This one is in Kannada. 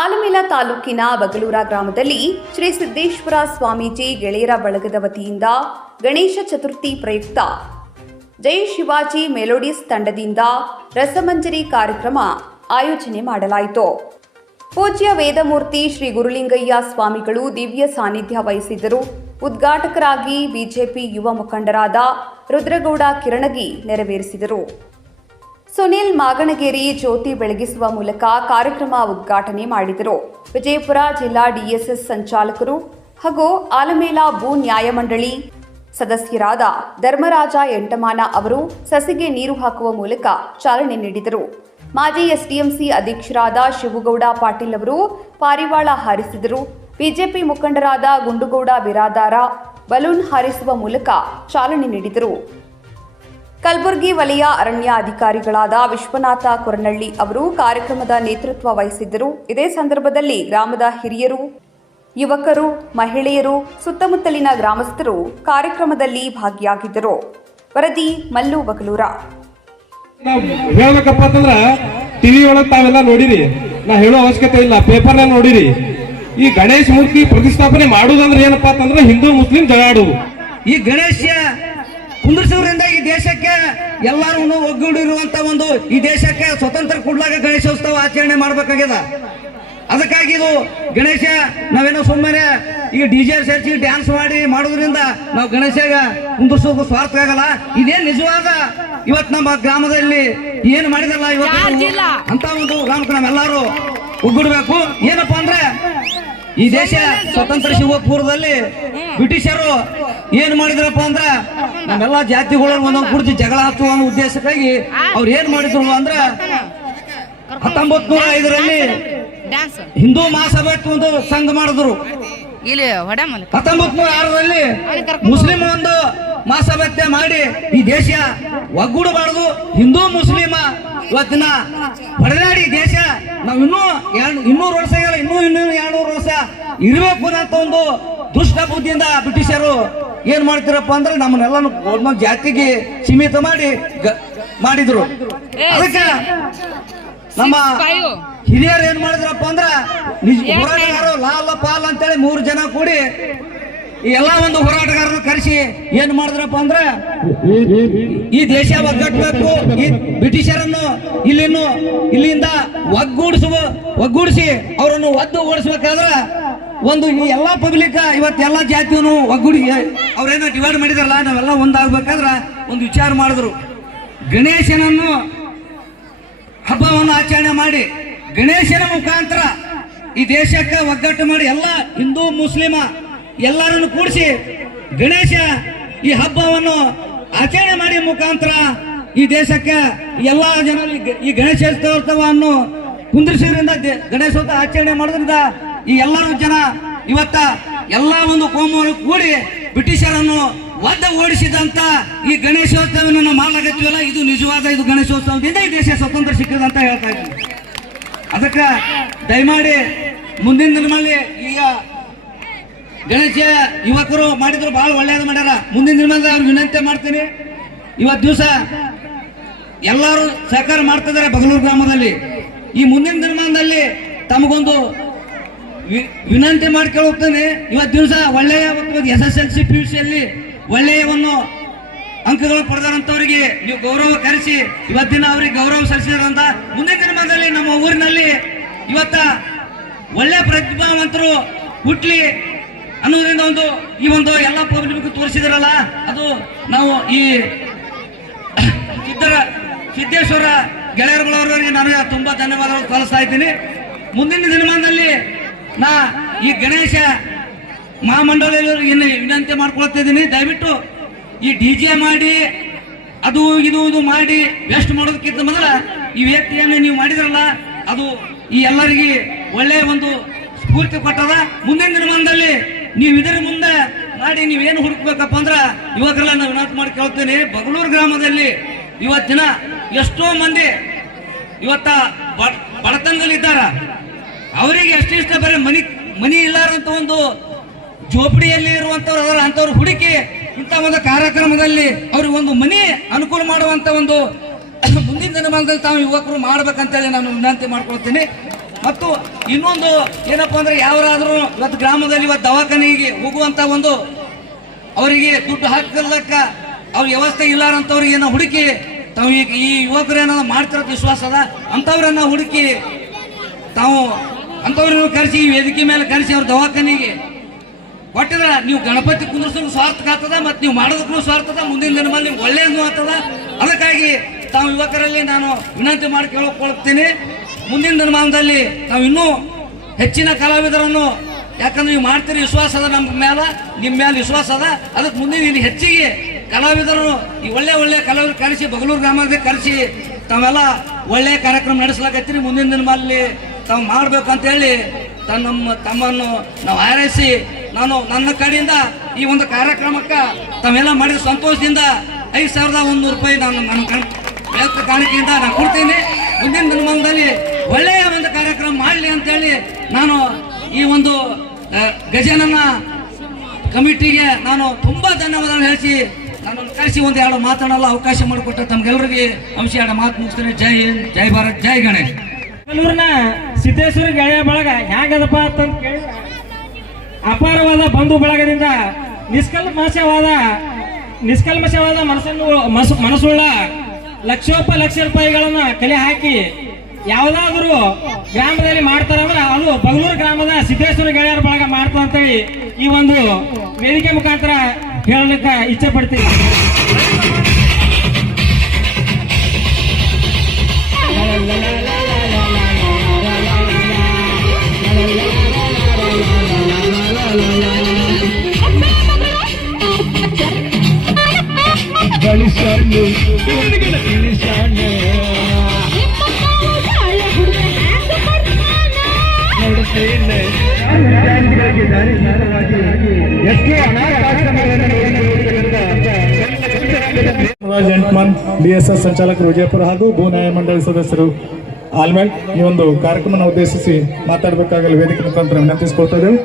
ಆಲಮೇಲ ತಾಲೂಕಿನ ಬಗಲೂರ ಗ್ರಾಮದಲ್ಲಿ ಶ್ರೀ ಸಿದ್ದೇಶ್ವರ ಸ್ವಾಮೀಜಿ ಗೆಳೆಯರ ಬಳಗದ ವತಿಯಿಂದ ಗಣೇಶ ಚತುರ್ಥಿ ಪ್ರಯುಕ್ತ. ಜೈ ಶಿವಾಜಿ ಮೆಲೋಡಿಸ್ ತಂಡದಿಂದ ರಸಮಂಜರಿ ಕಾರ್ಯಕ್ರಮ ಆಯೋಜನೆ ಮಾಡಲಾಯಿತು. ಪೂಜ್ಯ ವೇದಮೂರ್ತಿ ಶ್ರೀ ಗುರುಲಿಂಗಯ್ಯ ಸ್ವಾಮಿಗಳು ದಿವ್ಯ ಸಾನ್ನಿಧ್ಯ ವಹಿಸಿದ್ದರು ಉದ್ಘಾಟಕರಾಗಿ ಬಿಜೆಪಿ ಯುವ ಮುಖಂಡರಾದ ರುದ್ರಗೌಡ ಕಿರಣಗಿ ನೆರವೇರಿಸಿದರು. ಸುನಿಲ್ ಮಾಗಣಗೇರಿ ಜ್ಯೋತಿ ಬೆಳಗಿಸುವ ಮೂಲಕ ಕಾರ್ಯಕ್ರಮ ಉದ್ಘಾಟನೆ ಮಾಡಿದರು. ವಿಜಯಪುರ ಜಿಲ್ಲಾ ಡಿಎಸ್ಎಸ್ ಸಂಚಾಲಕರು ಹಾಗೂ ಆಲಮೇಲ ಭೂ ನ್ಯಾಯಮಂಡಳಿ ಸದಸ್ಯರಾದ ಧರ್ಮರಾಜ ಎಂಟಮಾನ ಅವರು ಸಸಿಗೆ ನೀರು ಹಾಕುವ ಮೂಲಕ ಚಾಲನೆ ನೀಡಿದರು. ಮಾಜಿ ಎಸ್ಡಿಎಂಸಿ ಅಧ್ಯಕ್ಷರಾದ ಶಿವಗೌಡ ಪಾಟೀಲ್ ಅವರು ಪಾರಿವಾಳ ಹಾರಿಸಿದರು. ಬಿಜೆಪಿ ಮುಖಂಡರಾದ ಗುಂಡುಗೌಡ ಬಿರಾದಾರ ಬಲೂನ್ ಹಾರಿಸುವ ಮೂಲಕ ಚಾಲನೆ ನೀಡಿದರು. ಕಲಬುರಗಿ ವಲಯ ಅರಣ್ಯ ಅಧಿಕಾರಿಗಳಾದ ವಿಶ್ವನಾಥ ಕೊರನಳ್ಳಿ ಅವರು ಕಾರ್ಯಕ್ರಮದ ನೇತೃತ್ವ ವಹಿಸಿದ್ದರು. ಇದೇ ಸಂದರ್ಭದಲ್ಲಿ ಗ್ರಾಮದ ಹಿರಿಯರು ಯುವಕರು ಮಹಿಳೆಯರು ಸುತ್ತಮುತ್ತಲಿನ ಗ್ರಾಮಸ್ಥರು ಕಾರ್ಯಕ್ರಮದಲ್ಲಿ ಭಾಗಿಯಾಗಿದ್ದರು. ವರದಿ ಮಲ್ಲು ಬಗಲೂರ. ಹೇಳಬೇಕಪ್ಪ ಅಂತಂದ್ರ ಟಿವಿ ಒಳಗೆ ತಾವೆಲ್ಲ ನೋಡಿರಿ. ನಾ ಹೇಳೋ ಅವಶ್ಯಕತೆ ಇಲ್ಲ ಪೇಪರ್ನ ನೋಡಿರಿ. ಈ ಗಣೇಶ ಮೂರ್ತಿ ಪ್ರತಿಷ್ಠಾಪನೆ ಮಾಡುದಂದ್ರೆ ಏನಪ್ಪಾ ಅಂತಂದ್ರೆ ಹಿಂದೂ ಮುಸ್ಲಿಂ ಜಗಾಡು ಈ ಗಣೇಶ ಕುಂದ್ರಿಸೋದ್ರಿಂದ ಈ ದೇಶಕ್ಕೆ ಎಲ್ಲರೂ ಒಗ್ಗೂಡಿರುವಂತ ಒಂದು ಈ ದೇಶಕ್ಕೆ ಸ್ವತಂತ್ರ ಕೊಡ್ಲಾಗ ಗಣೇಶೋತ್ಸವ ಆಚರಣೆ ಮಾಡ್ಬೇಕಾಗ್ಯದ. ಅದಕ್ಕಾಗಿ ಇದು ಗಣೇಶ ನಾವೇನೋ ಸುಮ್ಮನೆ ಈಗ ಡಿ ಜೆ ಸೇರಿಸಿ ಡ್ಯಾನ್ಸ್ ಮಾಡಿ ಮಾಡೋದ್ರಿಂದ ನಾವು ಗಣೇಶಗ ಕುಂದರ್ಸೋದು ಸ್ವಾರ್ಥ ಆಗಲ್ಲ. ಇದೇನು ನಿಜವಾದ ಇವತ್ತು ನಮ್ಮ ಗ್ರಾಮದಲ್ಲಿ ಏನು ಮಾಡಿದಲ್ಲ ಇವತ್ತು ಅಂತ ಒಂದು ಗ್ರಾಮಕ್ಕೆ ನಾವೆಲ್ಲರೂ ಒಗ್ಗೂಡ್ಬೇಕು. ಏನಪ್ಪಾ ಅಂದ್ರೆ ಈ ದೇಶ ಸ್ವತಂತ್ರ ಸಿಗುವ ಪೂರ್ವದಲ್ಲಿ ಬ್ರಿಟಿಷರು ಏನ್ ಮಾಡಿದ್ರಪ್ಪ ಅಂದ್ರ ನಮ್ಮೆಲ್ಲಾ ಜಾತಿಗಳನ್ನ ಒಂದೊಂದು ಕುಡಿದು ಜಗಳ ಹಚ್ಚುವ ಅನ್ನೋ ಉದ್ದೇಶಕ್ಕಾಗಿ ಅವ್ರು ಏನ್ ಮಾಡಿದ್ರು ಅಂದ್ರ ಹತ್ತೊಂಬತ್ ನೂರ ಐದರಲ್ಲಿ ಹಿಂದೂ ಮಹಾಸಭೆ ಒಂದು ಸಂಘ ಮಾಡಿದ್ರು. ಹತ್ತೊಂಬತ್ ನೂರ ಆರರಲ್ಲಿ ಮುಸ್ಲಿಂ ಒಂದು ಮಹಾಸಭೆ ಮಾಡಿ ಈ ದೇಶ ಒಗ್ಗೂಡಬಾರದು. ಹಿಂದೂ ಮುಸ್ಲಿಮ ಇವತ್ತಿನ ಹೊಡೆದಾಡಿ ದೇಶ ನಾವು ಇನ್ನೂ ಎರಡು ಇನ್ನೂರು ವರ್ಷ ಇಲ್ಲ ಇನ್ನೂ ಇನ್ನೂ ಎರಡ್ನೂರು ವರ್ಷ ಇರಬೇಕು ಅಂತ ಒಂದು ದುಷ್ಟ ಬುದ್ಧಿಯಿಂದ ಬ್ರಿಟಿಷರು ಏನ್ ಮಾಡ್ತಿರಪ್ಪ ಅಂದ್ರೆ ನಮ್ಮನ್ನೆಲ್ಲ ಒಂದೊಂದು ಜಾತಿಗೆ ಸೀಮಿತ ಮಾಡಿ ಮಾಡಿದ್ರು ಅದಕ್ಕೆ ನಮ್ಮ. ಹಿರಿಯರು ಏನ್ ಮಾಡಿದ್ರಪ್ಪ ಅಂದ್ರೆ ನಿಜ ಹೋರಾಟಗಾರರು ಲಾಲ್ ಪಾಲ್ ಅಂತೇಳಿ ಮೂರು ಜನ ಕೂಡಿ ಎಲ್ಲಾ ಒಂದು ಹೋರಾಟಗಾರರು ಕರೆಸಿ ಏನ್ ಮಾಡಿದ್ರಪ್ಪ ಅಂದ್ರೆ ಈ ದೇಶ ಒಗ್ಗಟ್ಟಬೇಕು ಈ ಬ್ರಿಟಿಷರನ್ನು ಇಲ್ಲಿನ್ನು ಇಲ್ಲಿಂದ ಒಗ್ಗೂಡಿಸುವ, ಒಗ್ಗೂಡಿಸಿ ಅವರನ್ನು ಒದ್ದು ಓಡಿಸ್ಬೇಕಾದ್ರೆ ಒಂದು ಈ ಎಲ್ಲಾ ಪಬ್ಲಿಕ್ ಇವತ್ತು ಎಲ್ಲಾ ಜಾತಿಯನ್ನು ಒಗ್ಗೂಡಿ ಅವ್ರೇನ ಡಿವೈಡ್ ಮಾಡಿದಾರಲ್ಲ, ನಾವೆಲ್ಲ ಒಂದಾಗ್ಬೇಕಾದ್ರ ಒಂದು ವಿಚಾರ ಮಾಡಿದ್ರು. ಗಣೇಶನನ್ನು ಹಬ್ಬವನ್ನು ಆಚರಣೆ ಮಾಡಿ, ಗಣೇಶನ ಮುಖಾಂತರ ಈ ದೇಶಕ್ಕೆ ಒಗ್ಗಟ್ಟು ಮಾಡಿ, ಎಲ್ಲ ಹಿಂದೂ, ಮುಸ್ಲಿಮ ಎಲ್ಲರನ್ನು ಕೂಡಿಸಿ ಗಣೇಶ ಈ ಹಬ್ಬವನ್ನು ಆಚರಣೆ ಮಾಡಿ ಮುಖಾಂತರ ಈ ದೇಶಕ್ಕೆ ಎಲ್ಲ ಜನರು ಈ ಗಣೇಶೋತ್ಸವವನ್ನು ಕುಂದಿರಿಸೋದ್ರಿಂದ ಗಣೇಶೋತ್ಸವ ಆಚರಣೆ ಮಾಡೋದ್ರಿಂದ ಈ ಎಲ್ಲರೂ ಜನ ಇವತ್ತ ಎಲ್ಲ ಒಂದು ಕೋಮುಗಳು ಕೂಡಿ ಬ್ರಿಟಿಷರನ್ನು ವದ್ದ ಓಡಿಸಿದಂತ ಈ ಗಣೇಶೋತ್ಸವವನ್ನು ನಾವು ಇದು ನಿಜವಾದ ಇದು ಗಣೇಶೋತ್ಸವದಿಂದ ಈ ದೇಶ ಸ್ವತಂತ್ರ ಸಿಕ್ಕಿದೆ ಅಂತ ಹೇಳ್ತಾ ಇದ್ದೀನಿ. ಅದಕ್ಕೆ ದಯಮಾಡಿ ಮುಂದಿನ ದಿನಗಳಲ್ಲಿ ಈಗ ಗಣೇಶ, ಯುವಕರು ಮಾಡಿದ್ರು ಬಹಳ ಒಳ್ಳೇದು ಮಾಡ್ಯಾರ. ಮುಂದಿನ ದಿನದಲ್ಲಿ ಅವ್ರಿಗೆ ವಿನಂತಿ ಮಾಡ್ತೀನಿ. ಇವತ್ತು ದಿವಸ ಎಲ್ಲರೂ ಸಹಕಾರ ಮಾಡ್ತಿದ್ದಾರೆ ಬಗಲೂರು ಗ್ರಾಮದಲ್ಲಿ. ಈ ಮುಂದಿನ ದಿನಮಾನದಲ್ಲಿ ತಮಗೊಂದು ವಿನಂತಿ ಮಾಡ್ಕೊಂಡು ಹೋಗ್ತೇನೆ ಇವತ್ತು ದಿವಸ ಒಳ್ಳೆಯ S S L C P U ಸಿಯಲ್ಲಿ ಒಳ್ಳೆಯ ಒಂದು ಅಂಕಗಳು ಪಡೆದಂತವರಿಗೆ ನೀವು ಗೌರವ ಕರೆಸಿ ಇವತ್ತಿನ ಅವರಿಗೆ ಗೌರವ ಸಲ್ಲಿಸಿದ್ರಂತ ಮುಂದಿನ ದಿನಮಾನದಲ್ಲಿ ನಮ್ಮ ಊರಿನಲ್ಲಿ ಇವತ್ತ ಒಳ್ಳೆ ಪ್ರತಿಭಾವಂತರು ಹುಟ್ಲಿ ಅನ್ನೋದ್ರಿಂದ ಒಂದು ಈ ಒಂದು ಎಲ್ಲ ಪಬ್ಲಿಕ್ ತೋರಿಸಿದ್ರಲ್ಲ, ಅದು ನಾವು ಈ ಸಿದ್ದರ ಸಿದ್ದೇಶ್ವರ ಗೆಳೆಯರುಗಳವರಿಗೆ ನನಗೆ ತುಂಬಾ ಧನ್ಯವಾದಗಳು ಕಳಿಸ್ತಾ ಇದ್ದೀನಿ. ಮುಂದಿನ ದಿನಮಾನದಲ್ಲಿ ನಾ ಈ ಗಣೇಶ ಮಹಾಮಂಡಳಿಯವರಿಗೆ ಇನ್ನು ವಿನಂತಿ ಮಾಡ್ಕೊಳ್ತಿದ್ದೀನಿ ದಯವಿಟ್ಟು ಈ ಡಿ ಜೆ ಮಾಡಿ, ಅದು ಇದು ಇದು ಮಾಡಿ, ವೇಸ್ಟ್ ಮಾಡೋದಕ್ಕಿಂತ ಮೊದಲ ಈ ವ್ಯಕ್ತಿಯನ್ನು ನೀವು ಮಾಡಿದ್ರಲ್ಲ, ಅದು ಈ ಎಲ್ಲರಿಗೆ ಒಳ್ಳೆಯ ಒಂದು ಸ್ಫೂರ್ತಿ ಕೊಟ್ಟದ. ಮುಂದಿನ ದಿನಮಾನದಲ್ಲಿ ನೀವು ಇದರ ಮುಂದೆ ಮಾಡಿ ನೀವೇನು ಹುಡುಕ್ಬೇಕಪ್ಪ ಅಂದ್ರ ಯುವಕರೆಲ್ಲ ನಾವು ವಿನಂತಿ ಮಾಡಿ ಕೇಳ್ತೇನೆ. ಬಗಳೂರು ಗ್ರಾಮದಲ್ಲಿ ಇವತ್ತಿನ ಎಷ್ಟೋ ಮಂದಿ ಇವತ್ತ ಬಡ- ಬಡತನದಲ್ಲಿದ್ದಾರ ಅವರಿಗೆ ಎಷ್ಟಿಷ್ಟ ಬರೀ ಮನಿ ಮನಿ ಇಲ್ಲಾರಂತ ಒಂದು ಜೋಪಡಿಯಲ್ಲಿ ಇರುವಂತವ್ರು ಅದರ ಅಂತವ್ರು ಹುಡುಕಿ ಇಂಥ ಒಂದು ಕಾರ್ಯಕ್ರಮದಲ್ಲಿ ಅವ್ರಿಗೆ ಒಂದು ಮನಿ ಅನುಕೂಲ ಮಾಡುವಂತ ಒಂದು ಮುಂದಿನ ದಿನಮಾನದಲ್ಲಿ ತಾವು ಯುವಕರು ಮಾಡ್ಬೇಕಂತೇಳಿ ನಾನು ವಿನಂತಿ ಮಾಡ್ಕೊಳ್ತೀನಿ. ಮತ್ತು ಇನ್ನೊಂದು ಏನಪ್ಪ ಅಂದ್ರೆ ಯಾವರಾದ್ರೂ ಇವತ್ತು ಗ್ರಾಮದಲ್ಲಿ ಇವತ್ತು ದವಾಖಾನೆಗೆ ಹೋಗುವಂತ ಒಂದು ಅವರಿಗೆ ದುಡ್ಡು ಹಾಕಲಕ್ಕ ಅವ್ರ ವ್ಯವಸ್ಥೆ ಇಲ್ಲಾರಂತವ್ರಿಗೆ ಹುಡುಕಿ, ತಾವು ಈಗ ಈ ಯುವಕರು ಏನಾದ್ರು ಮಾಡ್ತಿರೋದು ವಿಶ್ವಾಸ ಅದ? ಅಂಥವ್ರನ್ನ ಹುಡುಕಿ ತಾವು ಅಂಥವ್ರನ್ನ ಕರೆಸಿ ವೇದಿಕೆ ಮೇಲೆ ಕರೆಸಿ ಅವ್ರ ದವಾಖಾನೆಗೆ. ಕೊಟ್ಟಿದ್ರೆ ನೀವು ಗಣಪತಿ ಕುಂದ್ರಸೋದು ಸ್ವಾರ್ಥ ಆಗ್ತದ, ಮತ್ತು ನೀವು ಮಾಡೋದಕ್ಕೂ ಸ್ವಾರ್ಥ ಅದ ಮುಂದಿನ ದಿನದಲ್ಲಿ ಒಳ್ಳೆಯದು ಆಗ್ತದ. ಅದಕ್ಕಾಗಿ ತಾವು ಯುವಕರಲ್ಲಿ ನಾನು ವಿನಂತಿ ಮಾಡಿ ಕೇಳ್ಕೊಳ್ತೀನಿ. ಮುಂದಿನ ದಿನಮಾನದಲ್ಲಿ ನಾವು ಇನ್ನೂ ಹೆಚ್ಚಿನ ಕಲಾವಿದರನ್ನು ಯಾಕಂದ್ರೆ ನೀವು ಮಾಡ್ತೀರಿ ವಿಶ್ವಾಸ ಅದ ನಮ್ಮ ಮೇಲೆ ನಿಮ್ಮ ಮೇಲೆ ವಿಶ್ವಾಸ ಅದ. ಅದಕ್ಕೆ ಮುಂದಿನ ಇಲ್ಲಿ ಹೆಚ್ಚಿಗೆ ಕಲಾವಿದರು ಈ ಒಳ್ಳೆ ಒಳ್ಳೆ ಕಲಾವಿದರು ಕರೆಸಿ, ಬಗಲೂರು ಗ್ರಾಮದ ಕರೆಸಿ, ತಾವೆಲ್ಲ ಒಳ್ಳೆ ಕಾರ್ಯಕ್ರಮ ನಡೆಸಲಾಕತ್ತೀರಿ. ಮುಂದಿನ ದಿನಮಾನದಲ್ಲಿ ತಾವು ಮಾಡಬೇಕು ಅಂತ ಹೇಳಿ ನಮ್ಮ ತಮ್ಮನ್ನು ನಾವು ಹಾರೈಸಿ, ನಾನು ನನ್ನ ಕಡೆಯಿಂದ ಈ ಒಂದು ಕಾರ್ಯಕ್ರಮಕ್ಕೆ ತಾವೆಲ್ಲ ಮಾಡಿದ ಸಂತೋಷದಿಂದ ಐದು ಸಾವಿರದ ಒಂದು ರೂಪಾಯಿ ನಾನು ನನ್ನ ಕಾಣಿಕೆಯಿಂದ ನಾನು ಕೊಡ್ತೀನಿ. ಮುಂದಿನ ದಿನಮಾನದಲ್ಲಿ ಒಳ್ಳೆಯ ಒಂದು ಕಾರ್ಯಕ್ರಮ ಮಾಡಲಿ ಅಂತೇಳಿ ನಾನು ಈ ಒಂದು ಗಜಾನನ ಕಮಿಟಿಗೆ ನಾನು ತುಂಬಾ ಧನ್ಯವಾದ ಹೇಳಿಸಿ, ನಾನು ಕರೆಸಿ ಒಂದು ಎರಡು ಮಾತನಾಡಲು ಅವಕಾಶ ಮಾಡಿಕೊಟ್ಟ ತಮ್ಗೆಲ್ಲರಿಗೆ ಅಂಶ ಎರಡು ಮಾತು ಮುಗಿಸ್ತೇನೆ. ಜೈ ಹಿಂದ್, ಜೈ ಭಾರತ್, ಜೈ ಗಣೇಶ್. ಬೆಂಗಳೂರಿನ ಸಿದ್ದೇಶ್ವರಿ ಗೆಳೆಯ ಬಳಗ ಹ್ಯಾಂಗದಪ್ಪ ಅಂತಂದು ಕೇಳಿದ್ರೆ ಅಪಾರವಾದ ಬಂಧು ಬಳಗದಿಂದ ನಿಷ್ಕಲ್ಮಶವಾದ ನಿಷ್ಕಲ್ಮಶವಾದ ಮನಸ್ಸನ್ನು, ಮನಸ್ಸು, ಮನಸ್ಸುಳ್ಳ ಲಕ್ಷೋಪ ಲಕ್ಷ ರೂಪಾಯಿಗಳನ್ನು ಕಲೆ ಹಾಕಿ ಯಾವುದಾದ್ರೂ ಗ್ರಾಮದಲ್ಲಿ ಮಾಡ್ತಾರಂದ್ರೆ ಅದು ಬಗಲೂರು ಗ್ರಾಮದ ಸಿದ್ದೇಶ್ವರ ಗೆಳೆಯರ ಬಳಗ ಮಾಡ್ತಾ ಅಂತೇಳಿ ಈ ಒಂದು ವೇದಿಕೆ ಮುಖಾಂತರ ಹೇಳಲಿಕ್ಕೆ ಇಚ್ಛೆ ಪಡ್ತೀನಿ ರಾಜ್ ಎಂಟ್ಮನ್ ಡಿಎಸ್ಎಸ್ ಸಂಚಾಲಕರು ವಿಜಯಪುರ ಹಾಗೂ ಭೂ ನ್ಯಾಯ ಮಂಡಳಿ ಸದಸ್ಯರು ಆಲ್ಮೆಂಟ್ ಈ ಒಂದು ಕಾರ್ಯಕ್ರಮವನ್ನು ಉದ್ದೇಶಿಸಿ ಮಾತಾಡಬೇಕಾಗಲು ವೇದಿಕೆ ಮುಖಾಂತರ ವಿನಂತಿಸಿಕೊಳ್ತಾ ಇದ್ದೇವೆ.